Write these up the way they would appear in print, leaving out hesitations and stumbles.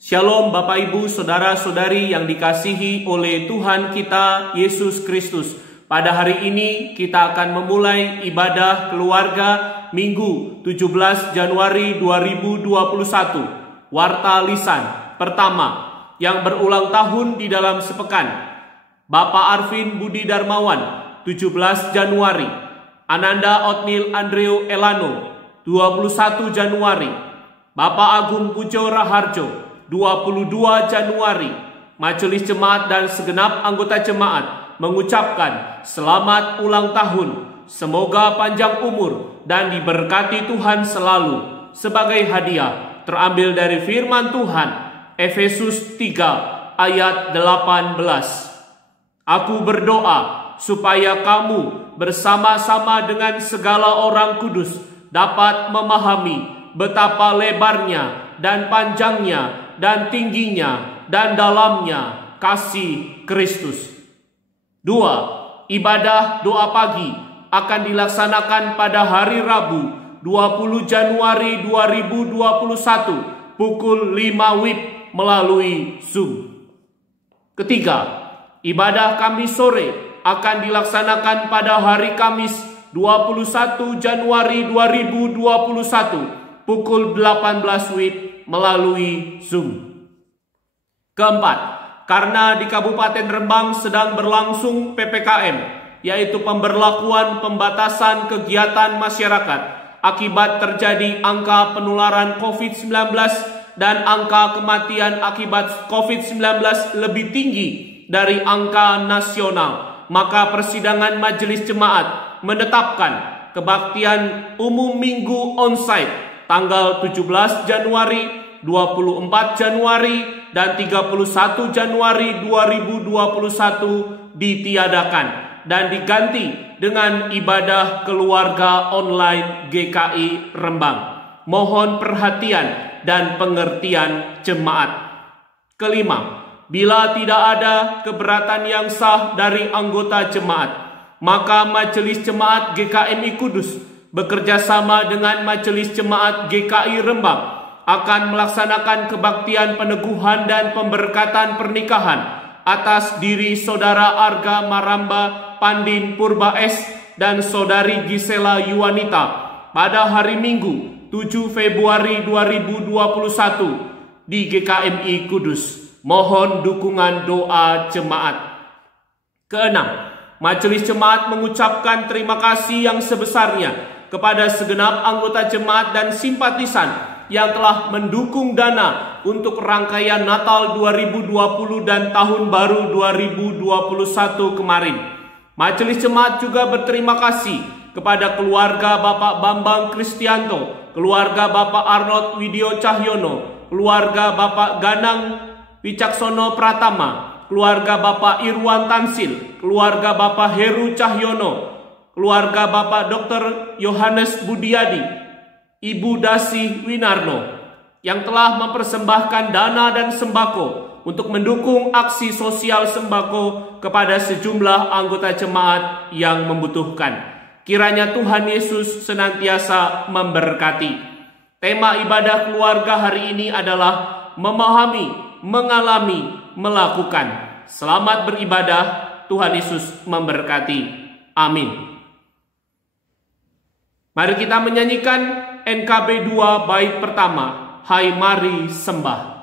Shalom Bapak Ibu, Saudara-saudari yang dikasihi oleh Tuhan kita Yesus Kristus. Pada hari ini kita akan memulai ibadah keluarga Minggu 17 Januari 2021. Warta lisan pertama yang berulang tahun di dalam sepekan. Bapak Arvin Budi Darmawan 17 Januari. Ananda Otnil Andreu Elano 21 Januari. Bapak Agung Pujo Raharjo 22 Januari. Majelis Jemaat dan segenap anggota jemaat mengucapkan selamat ulang tahun. Semoga panjang umur dan diberkati Tuhan selalu. Sebagai hadiah terambil dari firman Tuhan, Efesus 3 ayat 18. Aku berdoa supaya kamu bersama-sama dengan segala orang kudus dapat memahami betapa lebarnya dan panjangnya dan tingginya dan dalamnya kasih Kristus. 2. Ibadah doa pagi akan dilaksanakan pada hari Rabu 20 Januari 2021 pukul 5 WIB melalui Zoom. Ketiga, ibadah Kamis sore akan dilaksanakan pada hari Kamis 21 Januari 2021 pukul 18 WIB melalui Zoom. Keempat, karena di Kabupaten Rembang sedang berlangsung PPKM, yaitu pemberlakuan pembatasan kegiatan masyarakat akibat terjadi angka penularan COVID-19 dan angka kematian akibat COVID-19 lebih tinggi dari angka nasional, maka persidangan Majelis Jemaat menetapkan kebaktian umum Minggu onsite tanggal 17 Januari, 24 Januari, dan 31 Januari 2021 ditiadakan dan diganti dengan ibadah keluarga online GKI Rembang. Mohon perhatian dan pengertian jemaat. Kelima, bila tidak ada keberatan yang sah dari anggota jemaat, maka Majelis Jemaat GKMI Kudus bekerja sama dengan Majelis Jemaat GKI Rembang akan melaksanakan kebaktian peneguhan dan pemberkatan pernikahan atas diri Saudara Arga Maramba Pandin Purba S dan Saudari Gisela Yuwanita pada hari Minggu 7 Februari 2021 di GKMI Kudus. Mohon dukungan doa jemaat. Keenam, Majelis Jemaat mengucapkan terima kasih yang sebesarnya kepada segenap anggota jemaat dan simpatisan yang telah mendukung dana untuk rangkaian Natal 2020 dan Tahun Baru 2021 kemarin. Majelis Jemaat juga berterima kasih kepada keluarga Bapak Bambang Kristianto, keluarga Bapak Arnold Widyo Cahyono, keluarga Bapak Ganang Wicaksono Pratama, keluarga Bapak Irwan Tansil, keluarga Bapak Heru Cahyono, keluarga Bapak Dr. Yohanes Budiadi, Ibu Dasi Winarno, yang telah mempersembahkan dana dan sembako untuk mendukung aksi sosial sembako kepada sejumlah anggota jemaat yang membutuhkan. Kiranya Tuhan Yesus senantiasa memberkati. Tema ibadah keluarga hari ini adalah memahami, mengalami, melakukan. Selamat beribadah, Tuhan Yesus memberkati. Amin. Mari kita menyanyikan NKB 2 bait pertama, Hai Mari Sembah.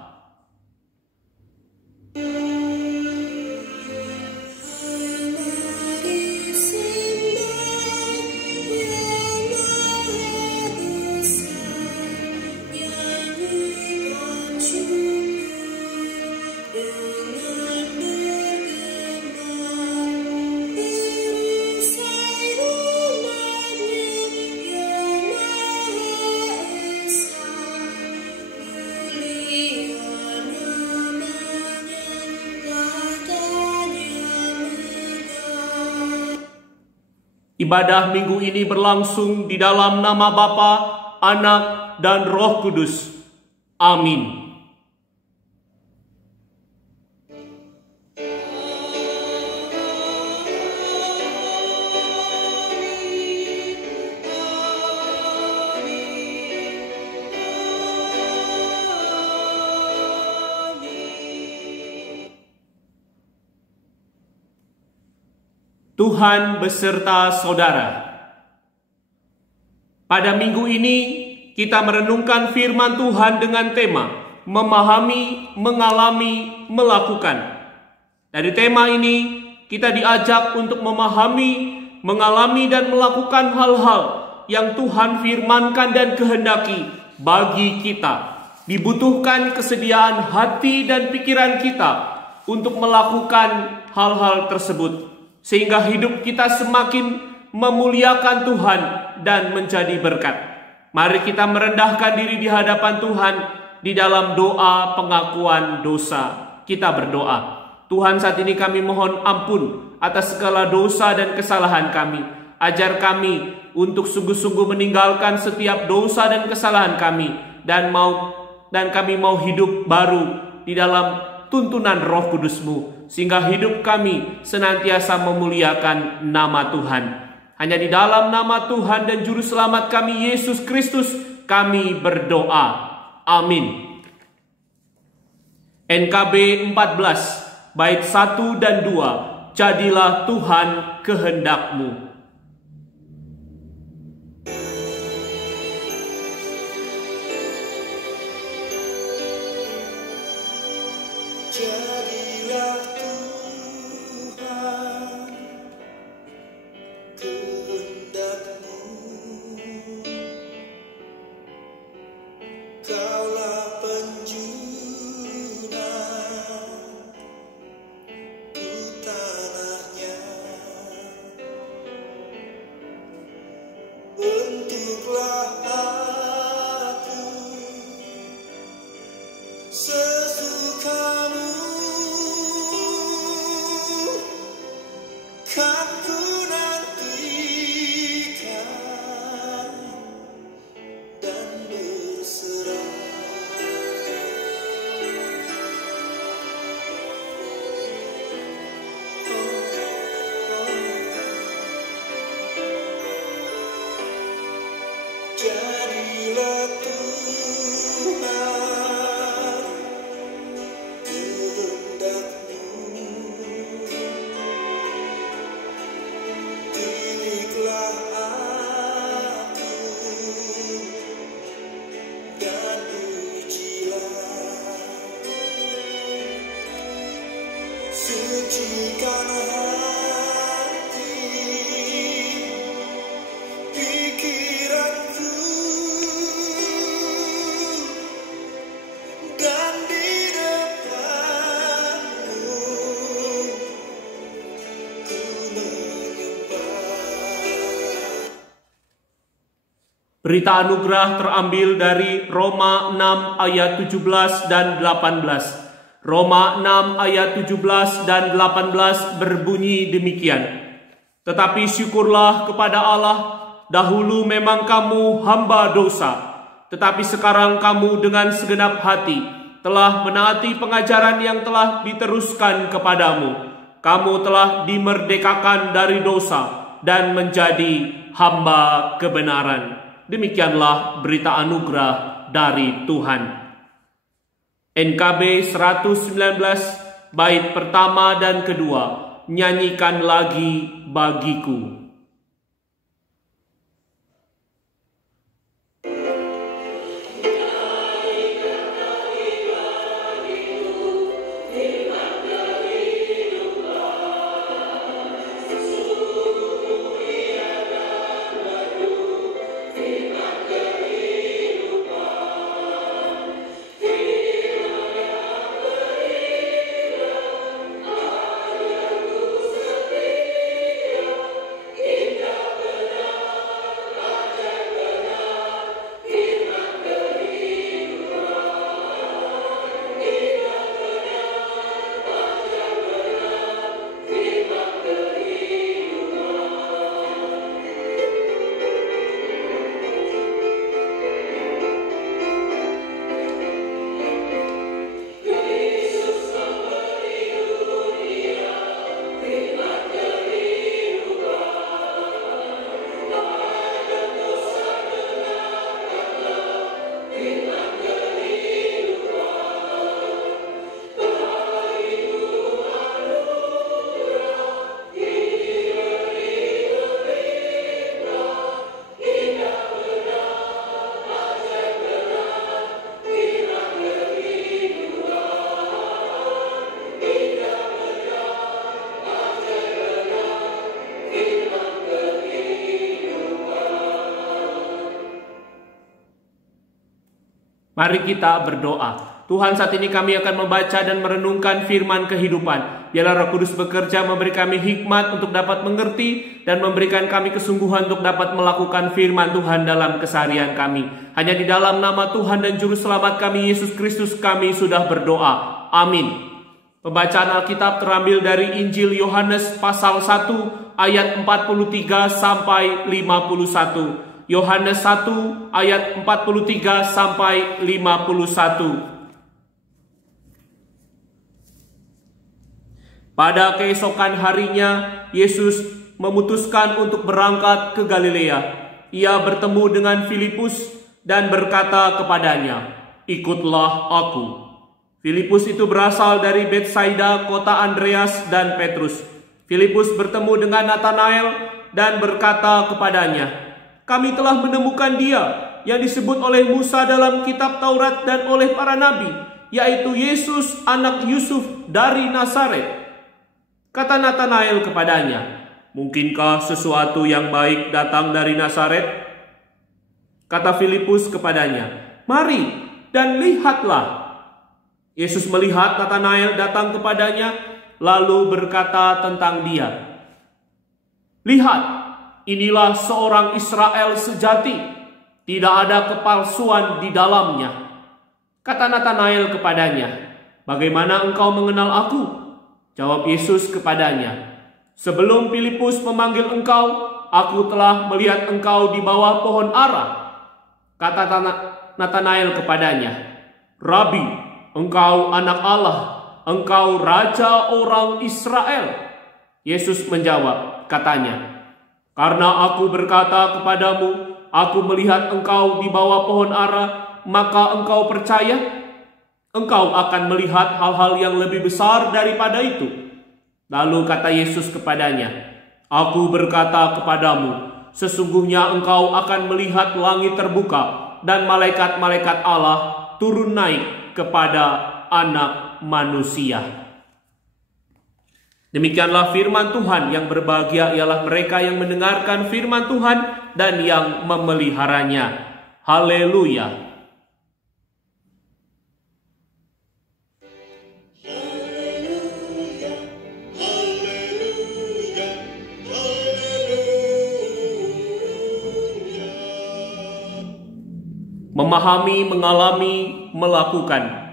Ibadah minggu ini berlangsung di dalam nama Bapa, Anak, dan Roh Kudus. Amin. Tuhan beserta saudara. Pada minggu ini kita merenungkan firman Tuhan dengan tema memahami, mengalami, melakukan. Dari tema ini kita diajak untuk memahami, mengalami dan melakukan hal-hal yang Tuhan firmankan dan kehendaki bagi kita. Dibutuhkan kesediaan hati dan pikiran kita untuk melakukan hal-hal tersebut, sehingga hidup kita semakin memuliakan Tuhan dan menjadi berkat. Mari kita merendahkan diri di hadapan Tuhan di dalam doa pengakuan dosa. Kita berdoa. Tuhan, saat ini kami mohon ampun atas segala dosa dan kesalahan kami. Ajar kami untuk sungguh-sungguh meninggalkan setiap dosa dan kesalahan kami, dan kami mau hidup baru di dalam tuntunan Roh Kudus-Mu, sehingga hidup kami senantiasa memuliakan nama Tuhan. Hanya di dalam nama Tuhan dan Juru Selamat kami, Yesus Kristus, kami berdoa. Amin. NKB 14, bait 1 dan 2, jadilah Tuhan kehendak-Mu. Jadilah Tuhan kehendak-Mu, Kaulah penjuna, ku tanahnya. Bentuklah aku sesuka-Mu, kan ku nantikan dan berserah. Jadilah Tuhan kehendak-Mu, pilihlah aku dan ujilah, sucikan hati pikiranku, dan di depan-Mu ku menyembah. Berita anugerah terambil dari Roma 6 ayat 17 dan 18. Roma 6 ayat 17 dan 18 berbunyi demikian. Tetapi syukurlah kepada Allah, dahulu memang kamu hamba dosa, tetapi sekarang kamu dengan segenap hati telah menaati pengajaran yang telah diteruskan kepadamu. Kamu telah dimerdekakan dari dosa dan menjadi hamba kebenaran. Demikianlah berita anugerah dari Tuhan. NKB 119, bait pertama dan kedua, nyanyikan lagi bagiku. Mari kita berdoa. Tuhan, saat ini kami akan membaca dan merenungkan firman kehidupan. Biarlah Roh Kudus bekerja memberi kami hikmat untuk dapat mengerti dan memberikan kami kesungguhan untuk dapat melakukan firman Tuhan dalam keseharian kami. Hanya di dalam nama Tuhan dan Juru Selamat kami, Yesus Kristus, kami sudah berdoa. Amin. Pembacaan Alkitab terambil dari Injil Yohanes pasal 1 ayat 43 sampai 51. Yohanes 1 ayat 43 sampai 51. Pada keesokan harinya, Yesus memutuskan untuk berangkat ke Galilea. Ia bertemu dengan Filipus dan berkata kepadanya, "Ikutlah aku." Filipus itu berasal dari Betsaida, kota Andreas dan Petrus. Filipus bertemu dengan Natanael dan berkata kepadanya, "Kami telah menemukan Dia yang disebut oleh Musa dalam kitab Taurat dan oleh para nabi, yaitu Yesus anak Yusuf dari Nazaret." Kata Natanael kepadanya, "Mungkinkah sesuatu yang baik datang dari Nazaret?" Kata Filipus kepadanya, "Mari dan lihatlah." Yesus melihat Natanael datang kepadanya, lalu berkata tentang dia, "Lihat, inilah seorang Israel sejati, tidak ada kepalsuan di dalamnya." Kata Natanael kepadanya, "Bagaimana engkau mengenal aku?" Jawab Yesus kepadanya, "Sebelum Filipus memanggil engkau, aku telah melihat engkau di bawah pohon ara." Kata Natanael kepadanya, "Rabi, engkau anak Allah, engkau raja orang Israel." Yesus menjawab, katanya, "Karena aku berkata kepadamu, aku melihat engkau di bawah pohon ara, maka engkau percaya? Engkau akan melihat hal-hal yang lebih besar daripada itu." Lalu kata Yesus kepadanya, "Aku berkata kepadamu, sesungguhnya engkau akan melihat langit terbuka dan malaikat-malaikat Allah turun naik kepada Anak Manusia." Demikianlah firman Tuhan. Yang berbahagia ialah mereka yang mendengarkan firman Tuhan dan yang memeliharanya. Haleluya. Memahami, mengalami, melakukan.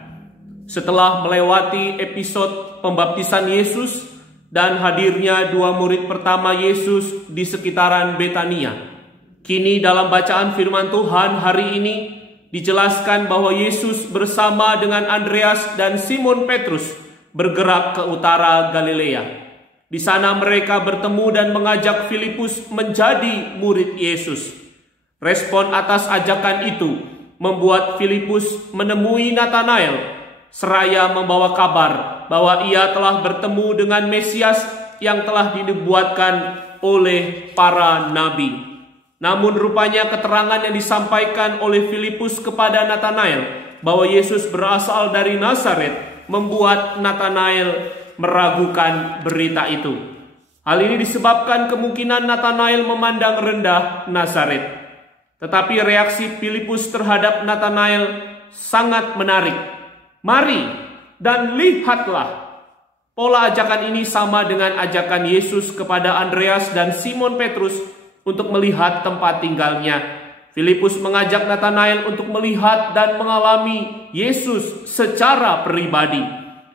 Setelah melewati episode pembaptisan Yesus dan hadirnya dua murid pertama Yesus di sekitaran Betania, kini dalam bacaan firman Tuhan hari ini dijelaskan bahwa Yesus bersama dengan Andreas dan Simon Petrus bergerak ke utara Galilea. Di sana mereka bertemu dan mengajak Filipus menjadi murid Yesus. Respon atas ajakan itu membuat Filipus menemui Natanael seraya membawa kabar bahwa ia telah bertemu dengan Mesias yang telah dinubuatkan oleh para nabi. Namun rupanya keterangan yang disampaikan oleh Filipus kepada Natanael bahwa Yesus berasal dari Nazaret membuat Natanael meragukan berita itu. Hal ini disebabkan kemungkinan Natanael memandang rendah Nazaret. Tetapi reaksi Filipus terhadap Natanael sangat menarik. "Mari dan lihatlah." Pola ajakan ini sama dengan ajakan Yesus kepada Andreas dan Simon Petrus untuk melihat tempat tinggalnya. Filipus mengajak Natanael untuk melihat dan mengalami Yesus secara pribadi.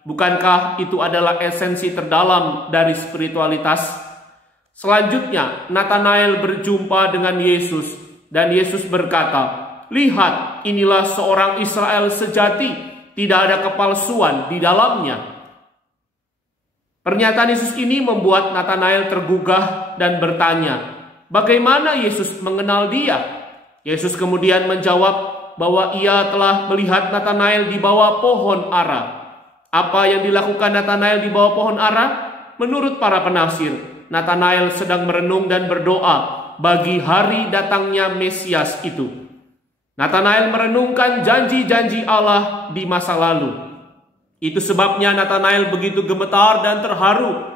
Bukankah itu adalah esensi terdalam dari spiritualitas? Selanjutnya, Natanael berjumpa dengan Yesus. Dan Yesus berkata, "Lihat, inilah seorang Israel sejati, tidak ada kepalsuan di dalamnya." Pernyataan Yesus ini membuat Natanael tergugah dan bertanya, bagaimana Yesus mengenal dia? Yesus kemudian menjawab bahwa ia telah melihat Natanael di bawah pohon ara. Apa yang dilakukan Natanael di bawah pohon ara? Menurut para penafsir, Natanael sedang merenung dan berdoa bagi hari datangnya Mesias itu. Natanael merenungkan janji-janji Allah di masa lalu. Itu sebabnya Natanael begitu gemetar dan terharu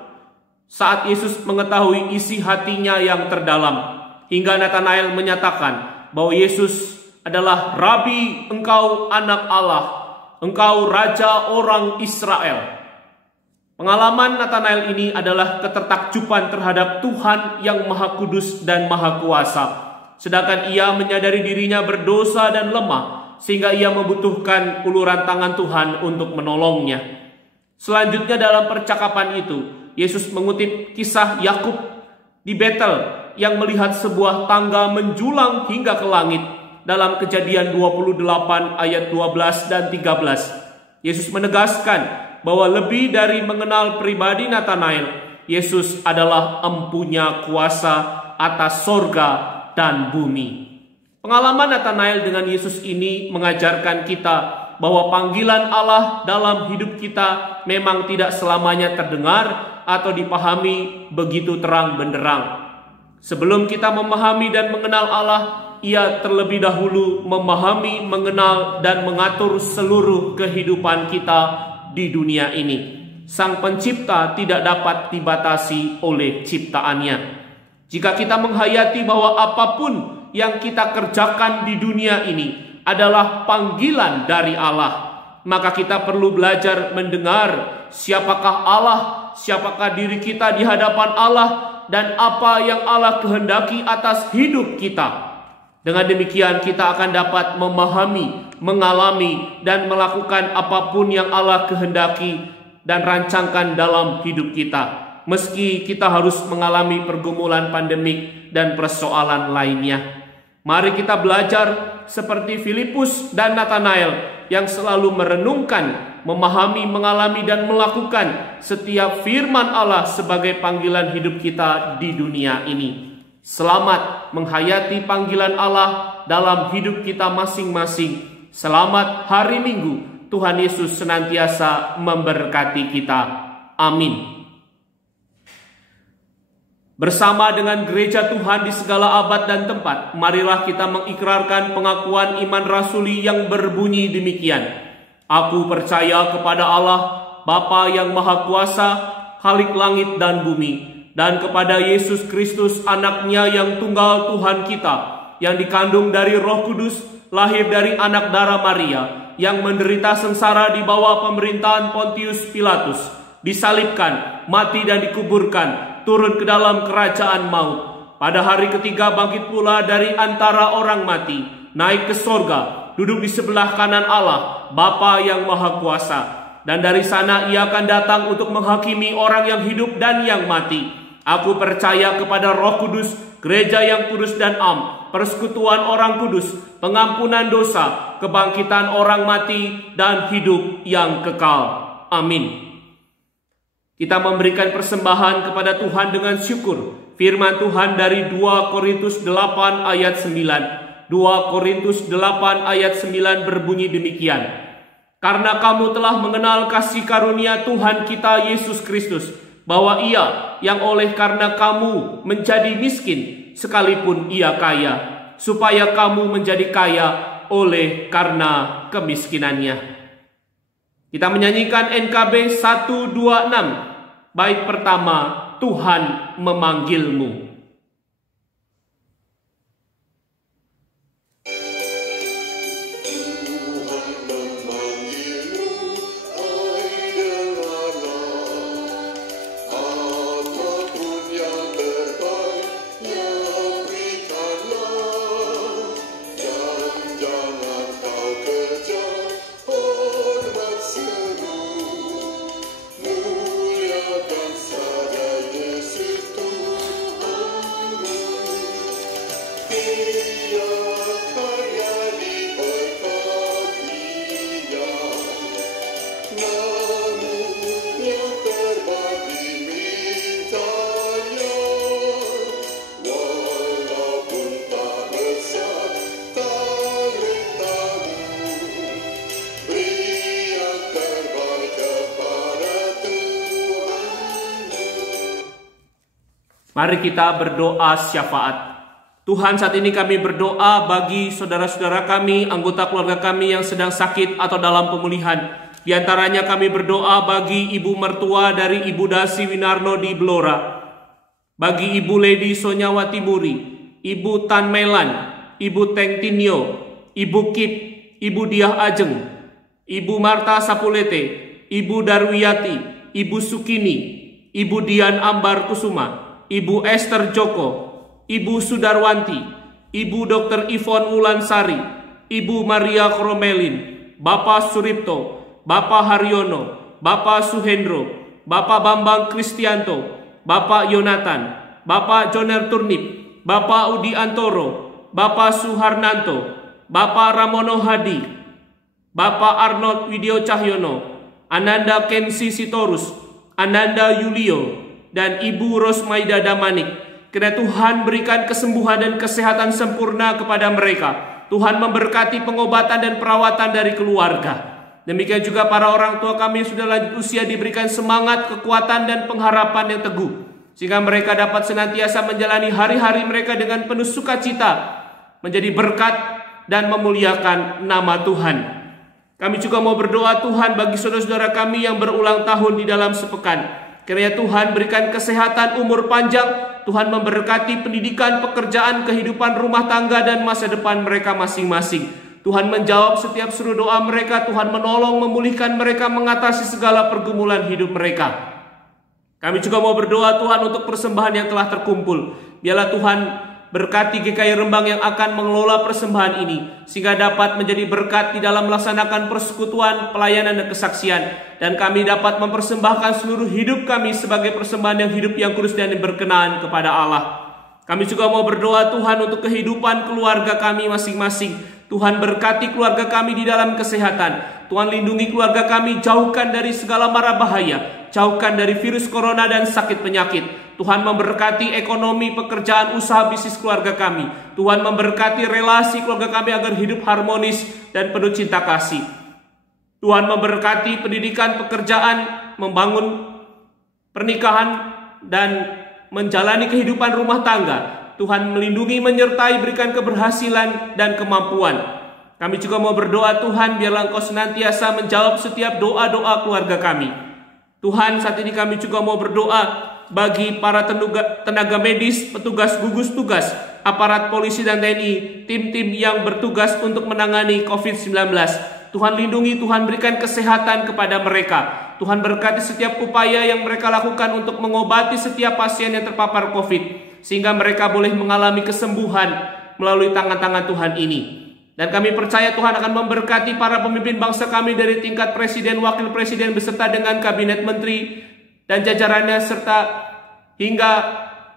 saat Yesus mengetahui isi hatinya yang terdalam. Hingga Natanael menyatakan bahwa Yesus adalah Rabi, engkau anak Allah, engkau raja orang Israel. Pengalaman Nathanael ini adalah ketertakjuban terhadap Tuhan yang Maha Kudus dan Maha Kuasa. Sedangkan ia menyadari dirinya berdosa dan lemah, sehingga ia membutuhkan uluran tangan Tuhan untuk menolongnya. Selanjutnya dalam percakapan itu, Yesus mengutip kisah Yakub di Betel yang melihat sebuah tangga menjulang hingga ke langit dalam Kejadian 28 ayat 12 dan 13. Yesus menegaskan bahwa lebih dari mengenal pribadi Nathanael, Yesus adalah empunya kuasa atas sorga dan bumi. Pengalaman Nathanael dengan Yesus ini mengajarkan kita bahwa panggilan Allah dalam hidup kita memang tidak selamanya terdengar atau dipahami begitu terang benderang. Sebelum kita memahami dan mengenal Allah, ia terlebih dahulu memahami, mengenal, dan mengatur seluruh kehidupan kita di dunia ini. Sang Pencipta tidak dapat dibatasi oleh ciptaannya. Jika kita menghayati bahwa apapun yang kita kerjakan di dunia ini adalah panggilan dari Allah, maka kita perlu belajar mendengar siapakah Allah, siapakah diri kita di hadapan Allah, dan apa yang Allah kehendaki atas hidup kita. Dengan demikian kita akan dapat memahami, mengalami, dan melakukan apapun yang Allah kehendaki dan rancangkan dalam hidup kita. Meski kita harus mengalami pergumulan pandemik dan persoalan lainnya. Mari kita belajar seperti Filipus dan Nathanael yang selalu merenungkan, memahami, mengalami, dan melakukan setiap firman Allah sebagai panggilan hidup kita di dunia ini. Selamat menghayati panggilan Allah dalam hidup kita masing-masing. Selamat hari Minggu. Tuhan Yesus senantiasa memberkati kita. Amin. Bersama dengan gereja Tuhan di segala abad dan tempat, marilah kita mengikrarkan pengakuan iman rasuli yang berbunyi demikian. Aku percaya kepada Allah, Bapa yang Maha Kuasa, Khalik langit dan bumi, dan kepada Yesus Kristus anaknya yang tunggal Tuhan kita, yang dikandung dari Roh Kudus, lahir dari anak darah Maria, yang menderita sengsara di bawah pemerintahan Pontius Pilatus, disalibkan, mati dan dikuburkan, turun ke dalam kerajaan maut. Pada hari ketiga bangkit pula dari antara orang mati, naik ke sorga, duduk di sebelah kanan Allah, Bapa yang Maha Kuasa. Dan dari sana ia akan datang untuk menghakimi orang yang hidup dan yang mati. Aku percaya kepada Roh Kudus, gereja yang kudus dan am, persekutuan orang kudus, pengampunan dosa, kebangkitan orang mati, dan hidup yang kekal. Amin. Kita memberikan persembahan kepada Tuhan dengan syukur. Firman Tuhan dari 2 Korintus 8 ayat 9. 2 Korintus 8 ayat 9 berbunyi demikian. Karena kamu telah mengenal kasih karunia Tuhan kita Yesus Kristus, bahwa ia yang oleh karena kamu menjadi miskin, sekalipun ia kaya, supaya kamu menjadi kaya oleh karena kemiskinannya. Kita menyanyikan NKB 126. Bait pertama, Tuhan memanggilmu. Mari kita berdoa syafaat. Tuhan, saat ini kami berdoa bagi saudara-saudara kami, anggota keluarga kami yang sedang sakit atau dalam pemulihan. Di antaranya kami berdoa bagi ibu mertua dari Ibu Dasi Winarno di Blora, bagi Ibu Lady Sonyawati Muri, Ibu Tan Melan, Ibu Teng Tinio, Ibu Kip, Ibu Diah Ajeng, Ibu Marta Sapulete, Ibu Darwiyati, Ibu Sukini, Ibu Dian Ambar Kusuma, Ibu Esther Joko, Ibu Sudarwanti, Ibu Dr. Ivon Wulansari, Ibu Maria Kromelin, Bapak Suripto, Bapak Haryono, Bapak Suhendro, Bapak Bambang Kristianto, Bapak Yonatan, Bapak Joner Turnip, Bapak Udi Antoro, Bapak Suharnanto, Bapak Ramono Hadi, Bapak Arnold Widyo Cahyono, Ananda Kensi Sitorus, Ananda Yulio, dan Ibu Rosmaida Damanik. Kiranya Tuhan berikan kesembuhan dan kesehatan sempurna kepada mereka. Tuhan memberkati pengobatan dan perawatan dari keluarga. Demikian juga para orang tua kami yang sudah lanjut usia diberikan semangat, kekuatan, dan pengharapan yang teguh, sehingga mereka dapat senantiasa menjalani hari-hari mereka dengan penuh sukacita, menjadi berkat dan memuliakan nama Tuhan. Kami juga mau berdoa Tuhan bagi saudara-saudara kami yang berulang tahun di dalam sepekan. Kiranya Tuhan berikan kesehatan, umur panjang, Tuhan memberkati pendidikan, pekerjaan, kehidupan rumah tangga, dan masa depan mereka masing-masing. Tuhan menjawab setiap seru doa mereka. Tuhan menolong, memulihkan mereka, mengatasi segala pergumulan hidup mereka. Kami juga mau berdoa Tuhan untuk persembahan yang telah terkumpul. Biarlah Tuhan berkati GKI Rembang yang akan mengelola persembahan ini, sehingga dapat menjadi berkat di dalam melaksanakan persekutuan, pelayanan, dan kesaksian. Dan kami dapat mempersembahkan seluruh hidup kami sebagai persembahan yang hidup, yang kudus, dan yang berkenan kepada Allah. Kami juga mau berdoa Tuhan untuk kehidupan keluarga kami masing-masing. Tuhan berkati keluarga kami di dalam kesehatan. Tuhan lindungi keluarga kami, jauhkan dari segala mara bahaya, jauhkan dari virus corona dan sakit penyakit. Tuhan memberkati ekonomi, pekerjaan, usaha, bisnis keluarga kami. Tuhan memberkati relasi keluarga kami agar hidup harmonis dan penuh cinta kasih. Tuhan memberkati pendidikan, pekerjaan, membangun pernikahan, dan menjalani kehidupan rumah tangga. Tuhan melindungi, menyertai, berikan keberhasilan dan kemampuan. Kami juga mau berdoa Tuhan, biarlah Engkau senantiasa menjawab setiap doa-doa keluarga kami. Tuhan, saat ini kami juga mau berdoa bagi para tenaga medis, petugas gugus tugas, aparat polisi dan TNI, tim-tim yang bertugas untuk menangani COVID-19. Tuhan lindungi, Tuhan berikan kesehatan kepada mereka. Tuhan berkati setiap upaya yang mereka lakukan untuk mengobati setiap pasien yang terpapar COVID, sehingga mereka boleh mengalami kesembuhan melalui tangan-tangan Tuhan ini. Dan kami percaya Tuhan akan memberkati para pemimpin bangsa kami dari tingkat presiden, wakil presiden, beserta dengan kabinet menteri dan jajarannya, serta hingga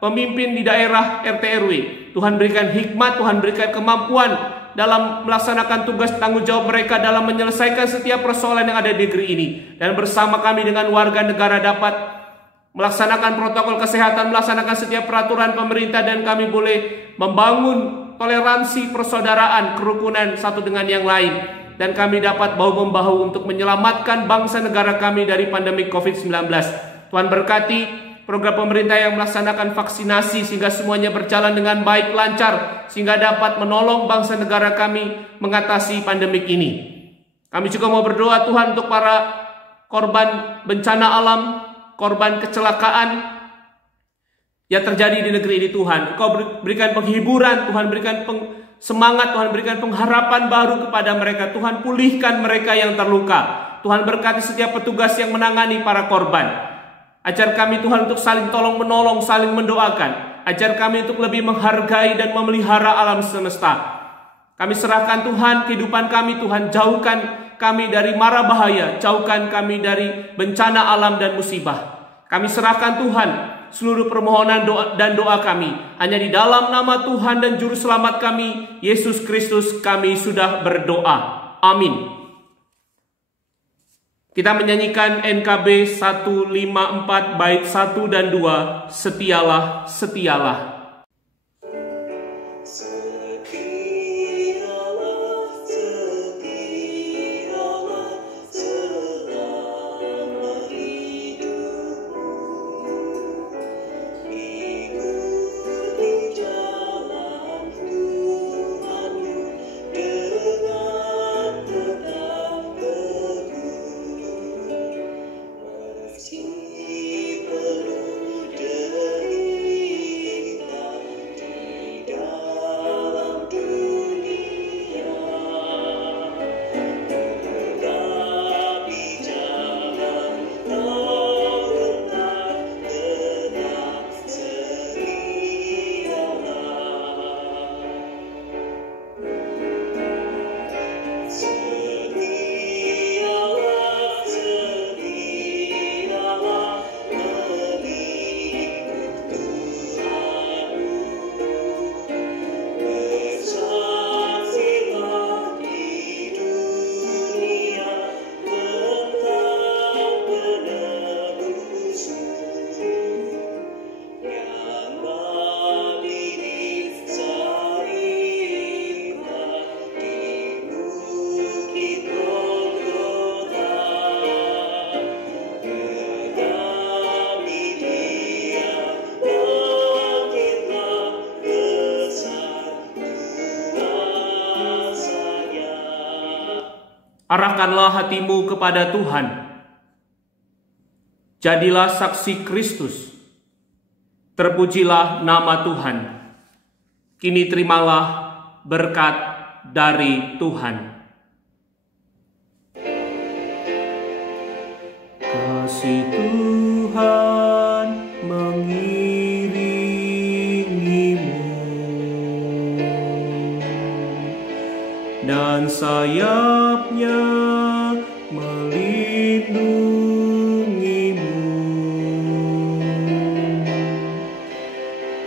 pemimpin di daerah RT RW. Tuhan berikan hikmat, Tuhan berikan kemampuan dalam melaksanakan tugas tanggung jawab mereka dalam menyelesaikan setiap persoalan yang ada di negeri ini. Dan bersama kami dengan warga negara dapat melaksanakan protokol kesehatan, melaksanakan setiap peraturan pemerintah, dan kami boleh membangun toleransi, persaudaraan, kerukunan satu dengan yang lain. Dan kami dapat bahu-membahu untuk menyelamatkan bangsa negara kami dari pandemi COVID-19. Tuhan berkati program pemerintah yang melaksanakan vaksinasi sehingga semuanya berjalan dengan baik, lancar, sehingga dapat menolong bangsa negara kami mengatasi pandemik ini. Kami juga mau berdoa Tuhan untuk para korban bencana alam, korban kecelakaan yang terjadi di negeri ini. Tuhan, Engkau berikan penghiburan, Tuhan berikan semangat, Tuhan berikan pengharapan baru kepada mereka. Tuhan pulihkan mereka yang terluka. Tuhan berkati setiap petugas yang menangani para korban. Ajar kami Tuhan untuk saling tolong menolong, saling mendoakan. Ajar kami untuk lebih menghargai dan memelihara alam semesta. Kami serahkan Tuhan kehidupan kami, Tuhan jauhkan kami dari mara bahaya, jauhkan kami dari bencana alam dan musibah. Kami serahkan Tuhan seluruh permohonan dan doa kami. Hanya di dalam nama Tuhan dan Juru Selamat kami, Yesus Kristus, kami sudah berdoa. Amin. Kita menyanyikan NKB 154 bait 1 dan 2, Setialah, Setialah. Penuh derita Arahkanlah hatimu kepada Tuhan. Jadilah saksi Kristus. Terpujilah nama Tuhan. Kini terimalah berkat dari Tuhan. Kasih Tuhan mengiringimu, dan sayapnya melindungimu.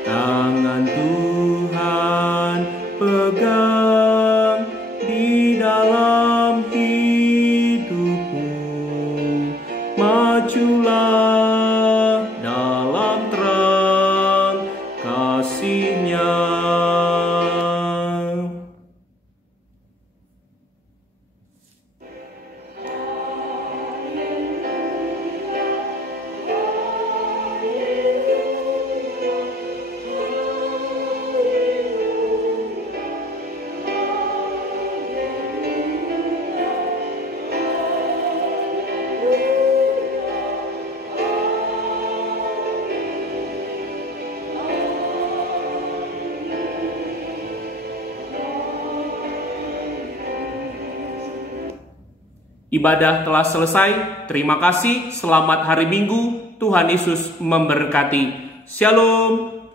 Tangan Tuhan pegang di dalam hidupmu. Majulah dalam terang kasih-Nya. Ibadah telah selesai. Terima kasih. Selamat hari Minggu. Tuhan Yesus memberkati. Shalom.